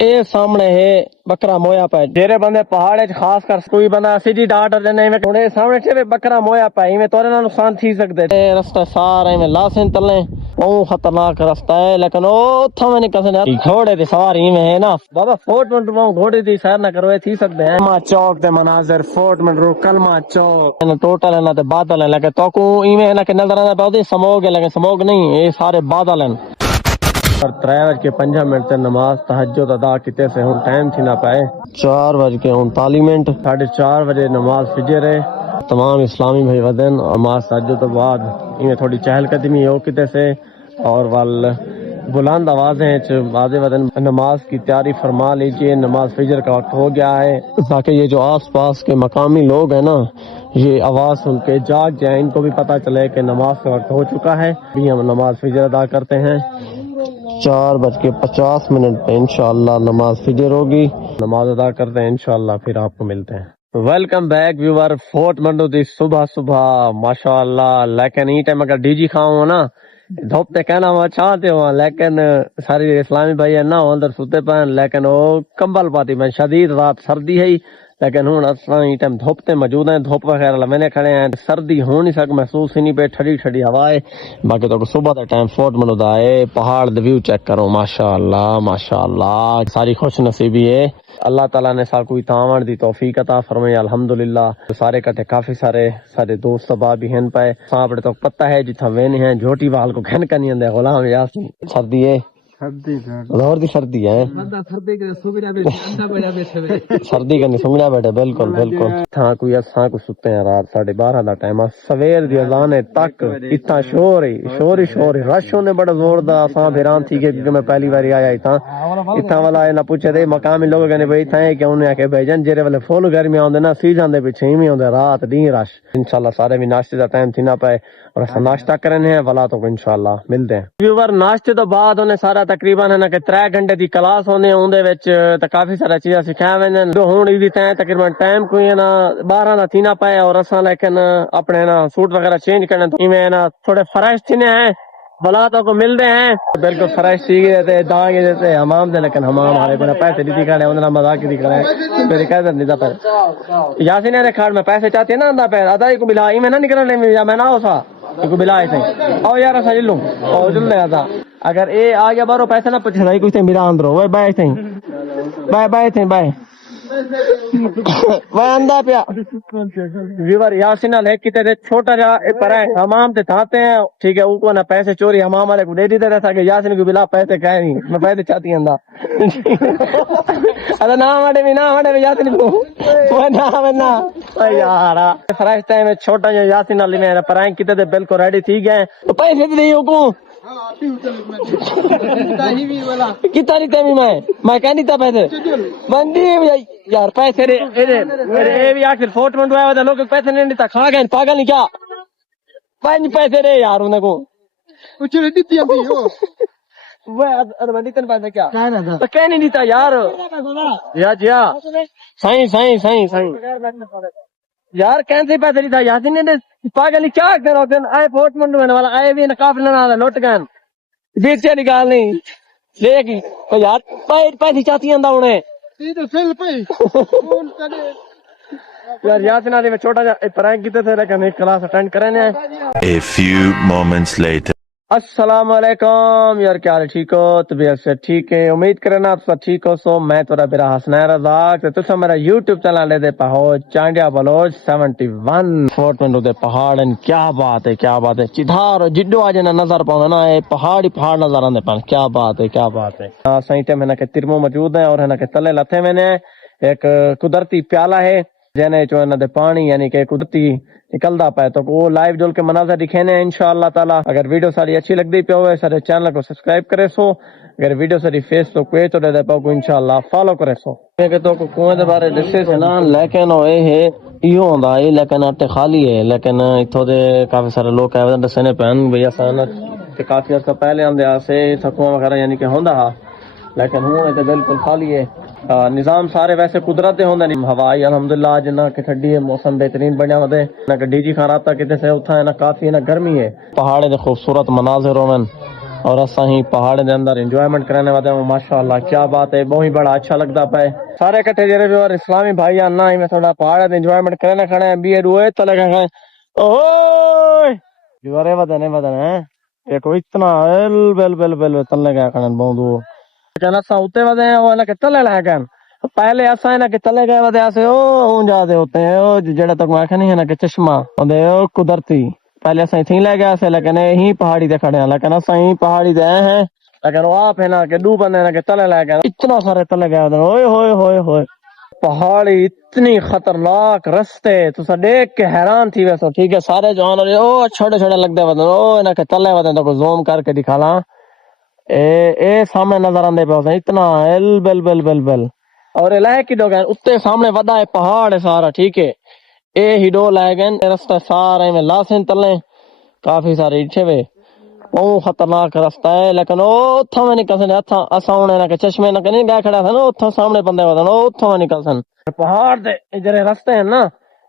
اے سامنے ہے بکرا مویا پہ جیرے بندے پہاڑ خاص کر کوئی بندہ سیدھی ڈاٹ دینے میں سامنے چے بکرا مویا پہ میں تورے نال نقصان تھی سکدے رستہ سارا میں لاسن تلے او خطرناک رستہ ہے لیکن او تھا میں نکل سنے گھوڑے تے سواری میں ہے نا بابا فورٹ منٹ رو گھوڑے دی سیر نہ کرو تھی سکدے ہیں ما چوک دے مناظر فورٹ منٹ رو کلمہ چوک ٹوٹل ہے نا تے بادل ہے لیکن تو کو ایویں نہ کہ نظر آندا پاؤ سموگ ہے لیکن سموگ نہیں یہ سارے بادل ہیں پر 3:05 نماز تہجد ادا کیتے سے ہوں ٹائم تھی نہ پائے 4:39 4:30 بجے نماز فجر ہے تمام اسلامی بھائی ودن نماز تہجد تو بعد انہیں تھوڑی چہل قدمی ہو کیتے سے اور وال بلند آوازیں واضح ودن نماز کی تیاری فرما لیجئے نماز فجر کا وقت ہو گیا ہے تاکہ یہ جو آس پاس کے مقامی لوگ ہیں نا یہ آواز سن کے جاگ جائیں ان کو بھی پتہ چلے کہ نماز کا وقت ہو چکا ہے بھی ہم نماز فجر ادا کرتے ہیں 4:50 پہ انشاءاللہ نماز فجر ہوگی نماز ادا کرتے ہیں انشاءاللہ پھر آپ کو ملتے ہیں welcome back viewer fort Mandu دی صبح ماشاءاللہ لیکن یہ ٹائم اگر ڈی جی کھاؤں نا دھوپتے کہنا وہ چاہتے ہوں لیکن ساری اسلامی بھائی ہے نا اندر سوتے پہن لیکن وہ کمبل پاتی میں شدید رات سردی ہے لیکن ہوں اصلا یہ ٹائم دھوپتے موجود ہیں دھوپ وغیرہ لمحے کھڑے ہیں سردی ہو نہیں سک محسوس ہی نہیں پہ ٹھڑی ٹھڑی ہوا ہے باقی تو صبح کا ٹائم فورٹ منو دا ہے پہاڑ دا ویو چیک کرو ماشاءاللہ ساری خوش نصیبی ہے اللہ تعالیٰ نے سا کوئی تاون دی توفیق عطا فرمائی الحمدللہ سارے کٹے کافی سارے دوست باب بھی ہیں پائے سانپڑے تو پتہ ہے جتھا وین ہیں جھوٹی وال کو گھن کنی اندے غلام یاسین سردی ہے سردی ہے سردی کرنی سنگڑا بیٹھے بالکل تھا کوئی اساں کو ستے ہیں رات 12:30 دا ٹائم سویر دی اذان تک اتنا شور رش ہونے بڑا زور دا اساں حیران تھی کہ کیونکہ میں پہلی بار آیا اتنا والا نہ پوچھے دے مقامی لوگ کہنے بھائی تھا کہ انہیں کہ بھائی جان جیرے والے فل گرمی آندے نا سی جاندے پیچھے ہی ہوندے رات دین رش انشاءاللہ سارے بھی ناشتے دا ٹائم تھی نہ پائے اور اساں ناشتہ کرنے ہیں ولا تو انشاءاللہ ملتے ہیں ویور ناشتے تو بعد انہیں سارا تقریباً ہے نا کہ 3 گھنٹے دی کلاس ہوندی اون دے وچ تے کافی سارا چیزاں سکھا ویندن جو ہن دی تے تقریباً ٹائم کوئی ہے نا 12 دا تھی نہ پائے اور اساں لیکن اپنے نا سوٹ وغیرہ چینج کرنے تو ایویں نا تھوڑے فریش تھے ہیں بلا تو کو ملتے ہیں بالکل فریش سی گئے تھے داغ گئے تھے حمام دے لیکن حمام ہمارے کو پیسے نہیں دکھانے انہاں مذاق ہی دکھانا ہے میری قدر نہیں تھا پر یاسین نے کھاڑ میں پیسے چاہتے ہیں نا اندا پہ ادا کو بلا ای میں نہ نکلنے میں یا میں نہ ہوسا کو بلا ایسے او یار اسا لوں او جل لے آتا اگر اے آ گیا بارو پیسے نہ پچھے رہی کچھ میرا اندر اوے بائے تھیں بائے وہ اندہ پیا ویور یاسین نے کتے دے چھوٹا جا پر حمام تے تھاتے ہیں ٹھیک ہے ان کو نہ پیسے چوری حمام والے کو دے دیتے رہتا کہ یاسین کو بلا پیسے کہے نہیں میں پیسے چاہتی ہوں ادا نہ یاسین کو وہ نہ یار فرائض ٹائم چھوٹا جا یاسین علی میں پرائیں کتے دے بالکل ریڈی تھی گئے تو پیسے دے کو کتنا نہیں تھی میں کہنی تھا پیسے بندی یار پیسے اے بھی آخر فورٹ منڈو آیا تھا لوگ پیسے نہیں دیتا کھا گئے پاگل نہیں کیا 5 پیسے دے یار انہیں کو کیا نہیں دیتا یار جیا صحیح یار کیسے پیسے دیتا یاسین نے پاگل نہیں کیا کرو آئے فورٹ منڈو میں والا آئے بھی کافی لینا لوٹ گئے بیچے نکال نہیں دیکھ یار پیسے چاہتی ہیں انہیں یار یاسین علی میں چھوٹا جا پرائنک کیتے تھے لیکن ایک کلاس اٹینڈ کرے نے A few moments later. السلام علیکم یار کیا حال ٹھیک ہو طبیعت سے ٹھیک ہے امید کرنا آپ سب ٹھیک ہو سو میں تھوڑا میرا حسنین رزاق تے تسا میرا یوٹیوب چینل لے دے پہو چانڈیا بلوچ 71 فورٹ منڈو دے پہاڑن کیا بات ہے چدھار جڈو آج نہ نظر پاؤں نا اے پہاڑ نظر آندے پان کیا بات ہے صحیح ٹائم ہے نا کہ ترمو موجود ہے اور ہے نا کہ تلے لتھے میں نے ایک قدرتی پیالہ ہے جنے جو ہے پانی یعنی کہ قدرتی نکلدا پائے تو وہ لائیو جول کے مناظر دکھینے ہیں انشاءاللہ تعالی اگر ویڈیو ساری اچھی لگ دی پہ ہوئے سارے چینل کو سبسکرائب کرے سو اگر ویڈیو ساری فیس بک پہ تو دے پاؤ کو انشاءاللہ فالو کرے سو کہ تو کنویں دے بارے دسے سے نا لیکن اے ہے ایو ہوندا ہے لیکن اتے خالی ہے لیکن ایتھوں دے کافی سارے لوگ آئے دسنے پہن بھئی اساں کہ کافی عرصہ پہلے آندے آسے تھکواں وغیرہ یعنی کہ ہوندا ہا لیکن ہوں تے بالکل خالی ہے نظام سارے ویسے قدرت دے ہوندے نہیں ہوائی الحمدللہ جنہ کہ ٹھڈی ہے موسم بہترین بنیا ودے نہ کہ ڈی جی خان راتا کتے سے اتھا ہے نا کافی ہے نا گرمی ہے پہاڑے دے خوبصورت مناظر ہومن اور اسا ہی پہاڑ دے اندر انجوائمنٹ کرنے والے ہوں ماشاءاللہ کیا بات ہے بہت ہی بڑا اچھا لگتا پے سارے کٹھے جڑے بھی اور اسلامی بھائی آنا ہی میں تھوڑا پہاڑ دے انجوائمنٹ کرنے کھڑے ہیں بی روئے تو لگا کھڑے اوئے جوارے ودنے ودنے یہ کوئی اتنا بل بل بل بل تلنے گیا کھڑے بہت دور کہنا سا اوتے ودے ہیں وہ نہ کہ تلے لے گئے پہلے اسا نہ کہ تلے گئے ودے اسے او جا دے ہوتے ہیں او جڑا تک میں نہیں ہے نا کہ چشمہ اندے قدرتی پہلے اسا تھی لے گیا سے لیکن یہی پہاڑی تے کھڑے ہیں لیکن اسا ہی پہاڑی تے آئے ہیں لیکن وہ آپ ہے نا کہ دو بندے نا کہ تلے لے گئے اتنا سارے تلے گئے ہوئے ہوئے ہوئے ہوئے پہاڑی اتنی خطرناک رستے تو دیکھ کے حیران تھی ویسا ٹھیک ہے سارے جوان او چھوٹے چھوٹے لگتے ودن او نا کہ تلے ودن تو زوم کر کے دکھا لاں اے سامنے نظر آندے پہ اتنا ایل بل بل بل بل اور لائے کی ڈو گئے اتنے سامنے ودا ہے پہاڑ ہے سارا ٹھیک ہے اے ہی ڈو لائے گئے رستہ سارے میں لاسن تلے کافی سارے اٹھے ہوئے او خطرناک رستہ ہے لیکن او اتھا میں نکل سن اتھا اسا ہونے نہ کہ چشمے نہ کہ نہیں گئے کھڑا تھا نا اتھا سامنے بندے ودن او اتھا میں نکل سن پہاڑ دے جڑے رستے ہیں نا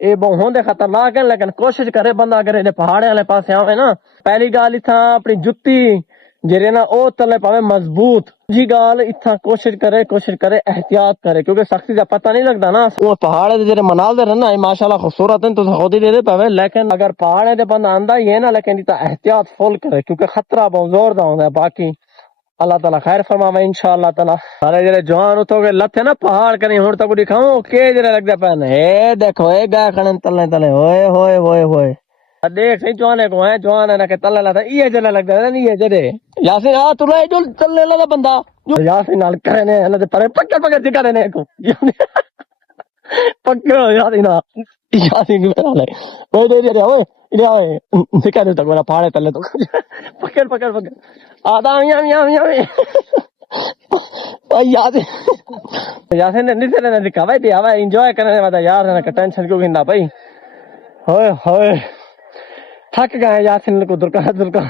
یہ بہت ہوندے خطرناک ہیں لیکن کوشش کرے بندہ اگر یہ پہاڑے والے پاسے آوے نا پہلی گال اتھا اپنی جتی جڑے نا او تلے پاوے مضبوط جی گال اتھا کوشش کرے احتیاط کرے کیونکہ سختی کا پتہ نہیں لگتا نا وہ پہاڑے دے جڑے مناظر ہیں نا یہ ماشاءاللہ خوبصورت ہیں تو خود ہی دے دے پاوے لیکن اگر پہاڑے دے بندہ آندا ہی ہے نا لیکن اتنا احتیاط فل کرے کیونکہ خطرہ بہت زور دا ہوندا ہے باقی اللہ تعالیٰ خیر فرماوے انشاءاللہ تعالیٰ سارے جڑے جوان اتو کے لتھے نا پہاڑ کنی ہن تک دکھاؤں کہ جڑے لگدا پن اے دیکھو اے گئے کھڑن تلے تلے ہوئے ہوئے ہوئے ہوئے دیکھ صحیح جوانے کو ہے جوان ہے نا کہ تلے لگدا یہ جڑا لگدا ہے نہیں یہ جڑے یاسین آ تو لے جو تلے لگا بندہ یاسین نال کرے نے انہاں دے پرے پکڑ پکڑ دکھا رہے نے کو پکڑ یاسین یاسین والے اوے دے دے اوے ادھر اوے دکھا دے تک میرا پہاڑے تلے تو پکڑ پکڑ پکڑ آدا میاں میاں میاں یاسین نے نہیں نے دکھا بھائی دیا بھائی انجوائے کرنے والا یار ہے نا کہ ٹینشن کیوں گھندا بھائی ہوئے ہوئے تھک گئے یاسین کو درکا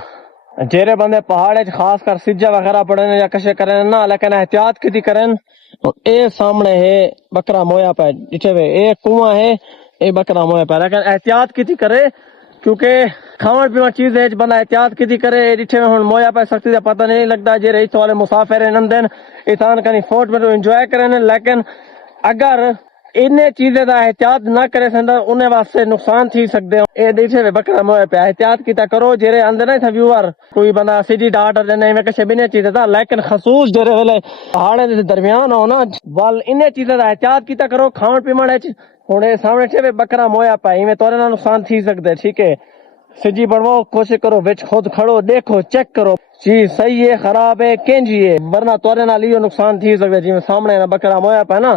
جیرے بندے پہاڑے خاص کر سجا وغیرہ پڑھنے یا کشے کریں نا لیکن احتیاط کی کریں اے سامنے ہے بکرا مویا پہ ڈٹھے ہوئے اے کنواں ہے اے بکرا مویا پہ لیکن احتیاط کی کرے کیونکہ کھاون پیون چیز ہے بندہ احتیاط کی کرے ڈٹھے میں ہن مویا پہ سختی کا پتہ نہیں لگتا جی رہی والے مسافر نندن اتان کنی فوٹ میں انجوائے کریں لیکن اگر ان چیزیں دا احتیاط نہ کرے سندا انہیں واسطے نقصان تھی سکتے ہو اے دیکھے بکرا مویا پہ احتیاط کیتا کرو جڑے اندر نہیں تھا ویور کوئی بندہ سیدھی ڈاٹ دینے میں کچھ بھی نہیں چیز تھا لیکن خصوص جڑے ویلے پہاڑے دے درمیان ہو نا ول ان چیزیں دا احتیاط کیتا کرو کھاون پیون وچ ہن سامنے چھے بکرا مویا پہ میں تورے نال نقصان تھی سکدے ٹھیک ہے سجی بنواؤ کوشش کرو وچ خود کھڑو دیکھو چیک کرو چیز صحیح ہے خراب ہے کینجی ہے ورنہ تورے نال یہ نقصان تھی سکدے جی سامنے نا بکرا مویا پہ نا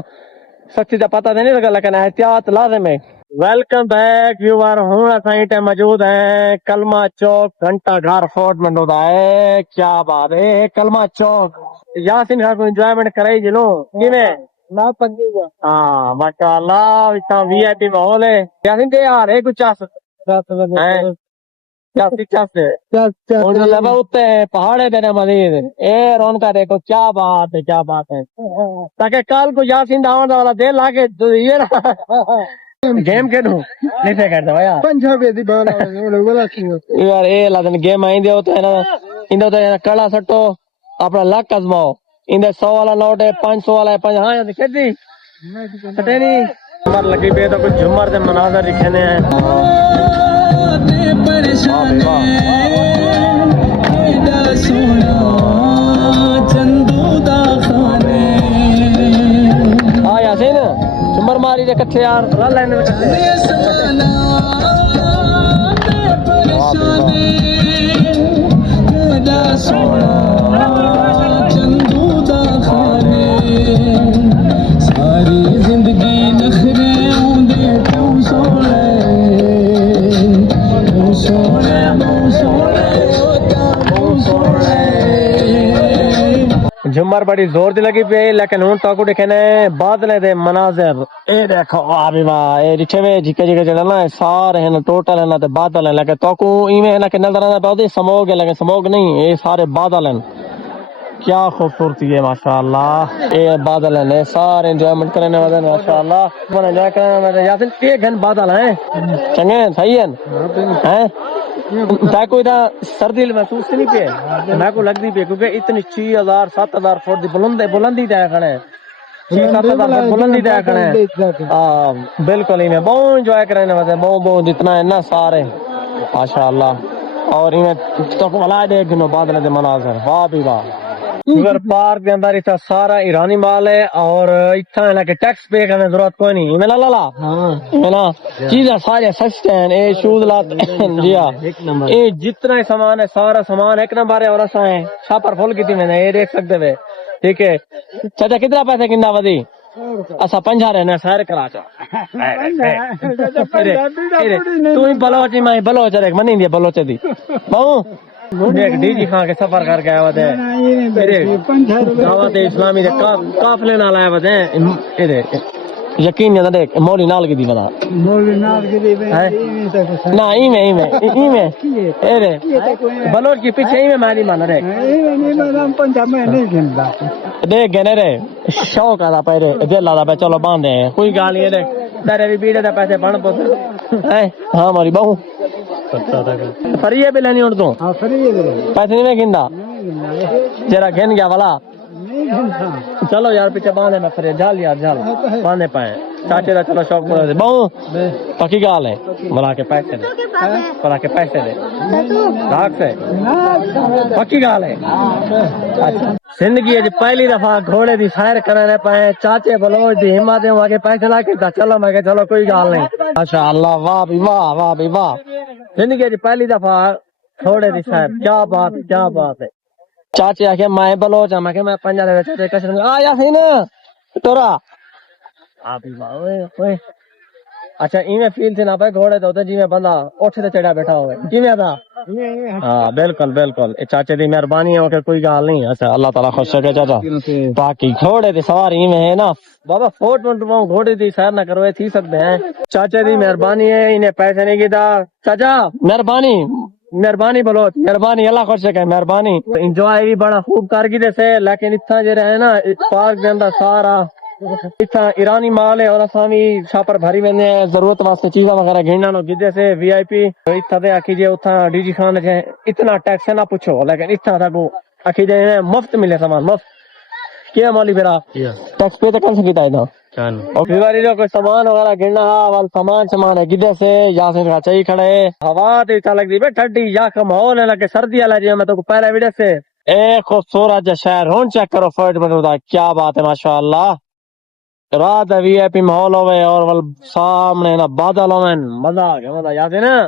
سختی کا پتہ نہیں لگا لیکن احتیاط لازم ہے ویلکم بیک ویور ہوں اسائیں تے موجود ہیں کلمہ چوک گھنٹہ گھر فورٹ منڈو دا ہے کیا بات ہے کلمہ چوک یاسین کا کوئی انجوائمنٹ کرے جنو کیویں نا پنجی ہاں ماشاءاللہ اتنا وی آئی پی ماحول ہے یاسین دے یار ہے کچھ چاس پہاڑے دینا مزید اے رونقا دیکھو کیا بات ہے تاکہ کل کو یاسین داون والا دے لا کے گیم کھیلوں نہیں سے کرتا یار پنجابی دی بال یار اے لادن گیم آئی دے تو ہے نا تو کڑا سٹو اپنا لک ازماؤ ان 100 والا نوٹ ہے 500 والا ہے 5 ہاں کھیتی سٹے نہیں جمر لگی پہ تو کچھ جمر سے مناظر دکھنے ہیں ہاں یاسین جمر ماری دے کٹھے یار رل لینے ساری زندگی نخرے اوندے تو سونے جمر بڑی زور دی لگی پئی لیکن ہن تاکو دکھنے بادلے دے مناظر اے دیکھو آبی واہ اے دکھے وے جھکے جھکے جڑا نا سارے ہیں ٹوٹل ہیں تے بادل ہیں لیکن تاکو ایویں ہے نا کہ نظر آندا پاؤ سموگ ہے لیکن سموگ نہیں اے سارے بادل ہیں کیا خوبصورتی ہے ماشاءاللہ اے بادل ہیں سارے انجوائمنٹ کرنے والے ہیں ماشاءاللہ من انجوائے کرنے والے یاسین 3 گھن بادل ہیں چنگے صحیح ہیں تا کوئی دا سردی محسوس نہیں پہ میں کو لگتی پی کیونکہ اتنی 6000 7000 فٹ دی بلندی تے کھڑے ہیں 6-7 فٹ بلندی تے کھڑے ہیں ہاں بالکل ہی میں بہت انجوائے کرنے والے بہت اتنا ہے نا سارے ماشاءاللہ اور انہیں تو بلا دے گنو بادل دے مناظر واہ بھی واہ اگر پارک دے اندر اتنا سارا ایرانی مال ہے اور اتنا ہے کہ ٹیکس پے کرنے ضرورت کوئی نہیں میں لا ہے نا چیزیں سارے سستے ہیں اے شوز لاتے جی ہاں یہ جتنا سامان ہے سارا سامان ایک نمبر ہے اور ایسا ہے چھاپر فل کی میں نے یہ دیکھ سکتے ہوئے ٹھیک ہے چاچا کتنا پیسے کتنا ودی اصا 50 رہنا سیر کرا چا تو بلوچ میں بلوچ دیکھ منی دی بلوچ دی بہو دیکھ ڈی جی خان کے سفر کر کے آیا تھے دعوت اسلامی دے قافلے نال آیا تھے یقین نہیں دیکھ مولی نال کی دی بنا مولی نال کی دی نہ ایویں بلوچ کی پیچھے ایویں ماری مانا دیکھ گنے رے شوق آتا پہرے دل آتا پہ چلو باندھے کوئی گال نہیں دیکھ تیرے بھی بیڑے دے پیسے بن پوتے ہاں ہماری بہو فری ہے بھی لینی اڑ تو پیسے نہیں گندا جرا گن گیا والا چلو یار پیچھے باندھے میں پھر جال یار جال باندھے پائے چاچے کا چلو شوق پورا بہو پکی گال ہے بلا کے پیسے دے بلا کے پیسے دے ڈاک سے پکی گال ہے زندگی پہلی دفعہ گھوڑے دی سیر کرنے پائے چاچے بلوچ دی ہمت دے آگے پیسے لا کے چلو میں کہ چلو کوئی گال نہیں ماشاء اللہ واہ بھی واہ واہ بھی واہ زندگی پہلی دفعہ گھوڑے دی سیر کیا بات ہے چاچے آخیا میں بلوچ ہوں میں کہ میں 50 دے چاچے کشن آ یاسین تورا اچھا ایویں فیل تھی نہ پہ گھوڑے تو جی میں بندہ اٹھ تے چڑھا بیٹھا ہوئے جی میں تھا ہاں بالکل چاچے دی مہربانی ہے کہ کوئی گال نہیں اچھا اللہ تعالیٰ خوش رکھے چاچا باقی گھوڑے دی سواری میں ہے نا بابا فوٹ گھوڑے دی سیر نہ کرو تھی سکتے ہیں چاچے دی مہربانی ہے انہیں پیسے نہیں کیتا چاچا مہربانی بولو مہربانی اللہ خوش رکھے مہربانی انجوائے بھی بڑا خوب کر گئی سے لیکن اتنا جو ہے نا پارک دے اندر سارا اتنا ایرانی مال ہے اور اساں بھی چھاپر بھری ویندے ہیں ضرورت واسطے چیزاں وغیرہ گھننا نو گدے سے وی آئی پی اتنا دے آکھی جے اتنا ڈی جی خان ہے اتنا ٹیکس نہ پوچھو لیکن اتنا تک آکھی جے مفت ملے سامان مفت کیا مولی پھرا ٹیکس پے تو کم سے کیتا ہے نا اور باری جو کوئی سامان وغیرہ گھننا وال سامان ہے گدے سے یاسین کا چاہیے کھڑے ہوا تے چا لگ دی بے ٹھڈی یا کا ماحول ہے لگے سردی والا جی میں تو پہلے ویڈیو سے اے خوبصورت شہر ہون چیک کرو فرٹ میں کیا بات ہے ماشاءاللہ رات وی آئی پی ماحول ہوئے اور سامنے نا بادل ہوئے مزہ آ گیا مزہ یاد ہے نا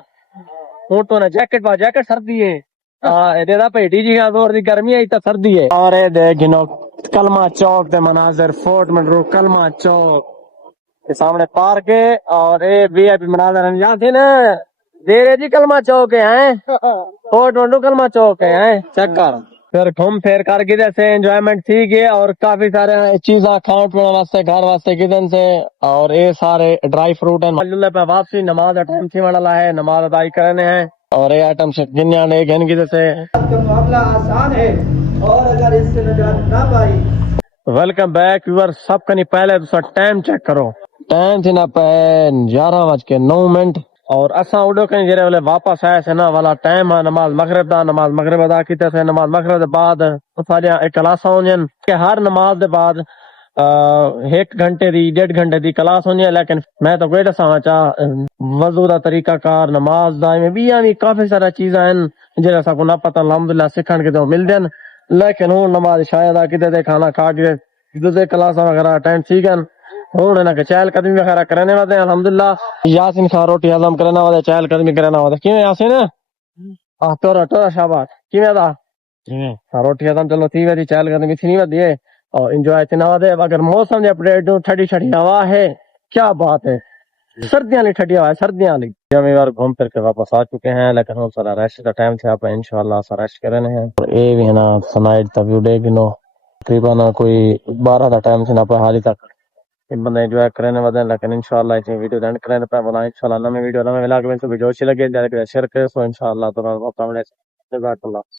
اونٹوں نے جیکٹ سردی ہے پہ ڈی جی کا دور دی گرمی ہے تو سردی ہے اور گنو کلمہ چوک دے مناظر فورٹ منڈرو کلمہ چوک سامنے پارک ہے اور اے وی آئی پی مناظر یاد ہے نا دیرے جی کلمہ چوک ہے فورٹ منڈرو کلمہ چوک ہے چیک کر پھر گھوم پھیر کر کے جیسے انجوائمنٹ تھی گئی اور کافی سارے چیزاں کھان پینے واسطے گھر واسطے کدن سے اور یہ سارے ڈرائی فروٹ ہیں اللہ پہ واپسی نماز ٹائم تھی والا ہے نماز ادائی کرنے ہیں اور یہ آئٹم سے گنیا نے گن کی سے معاملہ آسان ہے اور اگر اس سے نجات نہ پائی ویلکم بیک ویور سب کا نہیں پہلے تو ٹائم چیک کرو ٹائم تھی نا پہ 11:09 اور اساں اڑو کہیں جرے والے واپس آئے سے نا والا ٹائم ہے نماز مغرب ادا کیتے سے نماز مغرب دے بعد سارے کلاس ہونیاں کہ ہر نماز دے بعد 1 گھنٹے دی 1.5 گھنٹے دی کلاس ہونی ہے لیکن میں تو کوئی دساں چاہ وضو دا طریقہ کار نماز دا میں بھی یعنی کافی سارا چیزاں ہیں جڑا سا کو نہ پتہ الحمدللہ سکھن کے تو مل دین لیکن ہوں نماز شاید آ کتے دے کھانا کھا کے دوسرے کلاس وغیرہ اٹینڈ ٹھیک ہے ہوں نا کہ چہل قدمی وغیرہ کرنے والے ہیں الحمدللہ یاسین خان روٹی ہضم کرنا ہوتا چہل قدمی کرنا ہوتا کیوں یاسین ٹورا شاباش کیویں دا روٹی ہضم چلو تھی وی چہل قدمی تھی نہیں ودی اور انجوائے تھی نہ دے اگر موسم دے اپڈیٹ ٹھڈی ٹھڈی ہوا ہے کیا بات ہے سردیاں لی ٹھڈی ہوا ہے سردیاں لی ہم ایک گھوم پھر کے واپس آ چکے ہیں لیکن ہم سارا ریسٹ کا ٹائم تھا پہ انشاءاللہ سارا ریسٹ کرنے ہیں اور اے بھی ہے نا سنائٹ تا ویو دے گنو تقریباً کوئی 12 دا ٹائم تھا پہ حالی تک بندے انجوائے کرنے والے ہیں لیکن انشاءاللہ اس ویڈیو اینڈ کرنے پہ بولا انشاءاللہ نئی ویڈیو نہ ملا کے ویڈیو اچھی لگے جائے شیئر کرے سو انشاءاللہ تو موقع ملے جزاک اللہ